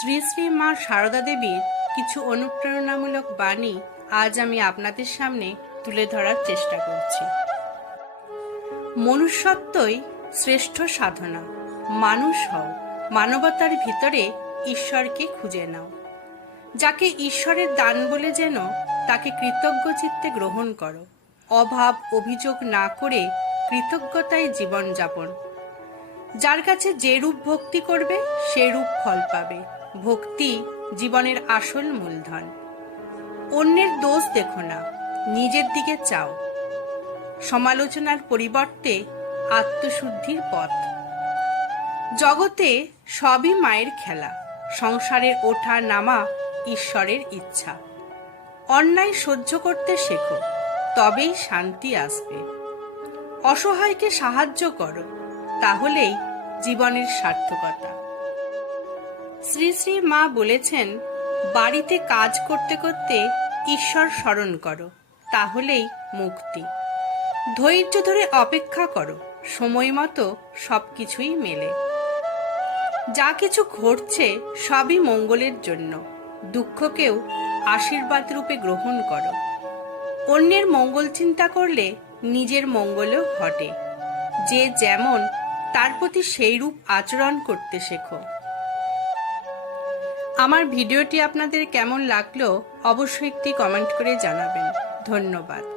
শ্রী শ্রী মা সারদা দেবীর কিছু অনুপ্রেরণামূলক বাণী আজ আমি আপনাদের সামনে তুলে ধরার চেষ্টা করছি। মনুষ্যত্বই শ্রেষ্ঠ সাধনা। মানুষ হও, মানবতার ভিতরে ঈশ্বরকে খুঁজে নাও। যাকে ঈশ্বরের দান বলে যেন তাকে কৃতজ্ঞ চিত্তে গ্রহণ করো। অভাব অভিযোগ না করে কৃতজ্ঞতায় জীবনযাপন। যার কাছে যে রূপ ভক্তি করবে সে রূপ ফল পাবে। ভক্তি জীবনের আসল মূলধন। অন্যের দোষ দেখো না, নিজের দিকে চাও। সমালোচনার পরিবর্তে আত্মশুদ্ধির পথ। জগতে সবই মায়ের খেলা। সংসারের ওঠা নামা ঈশ্বরের ইচ্ছা। অন্যায় সহ্য করতে শেখো, তবেই শান্তি আসবে। অসহায়কে সাহায্য করো, তাহলেই জীবনের সার্থকতা। শ্রী শ্রী মা বলেছেন, বাড়িতে কাজ করতে করতে ঈশ্বর স্মরণ করো, তাহলেই মুক্তি। ধৈর্য ধরে অপেক্ষা করো, সময় মতো সবকিছুই মেলে। যা কিছু ঘটছে সবই মঙ্গলের জন্য। দুঃখকেও আশীর্বাদ রূপে গ্রহণ করো। অন্যের মঙ্গল চিন্তা করলে নিজের মঙ্গলও ঘটে। যে যেমন তার প্রতি সেই রূপ আচরণ করতে শেখো। আমার ভিডিওটি আপনাদের কেমন লাগলো অবশ্যই একটি কমেন্ট করে জানাবেন। ধন্যবাদ।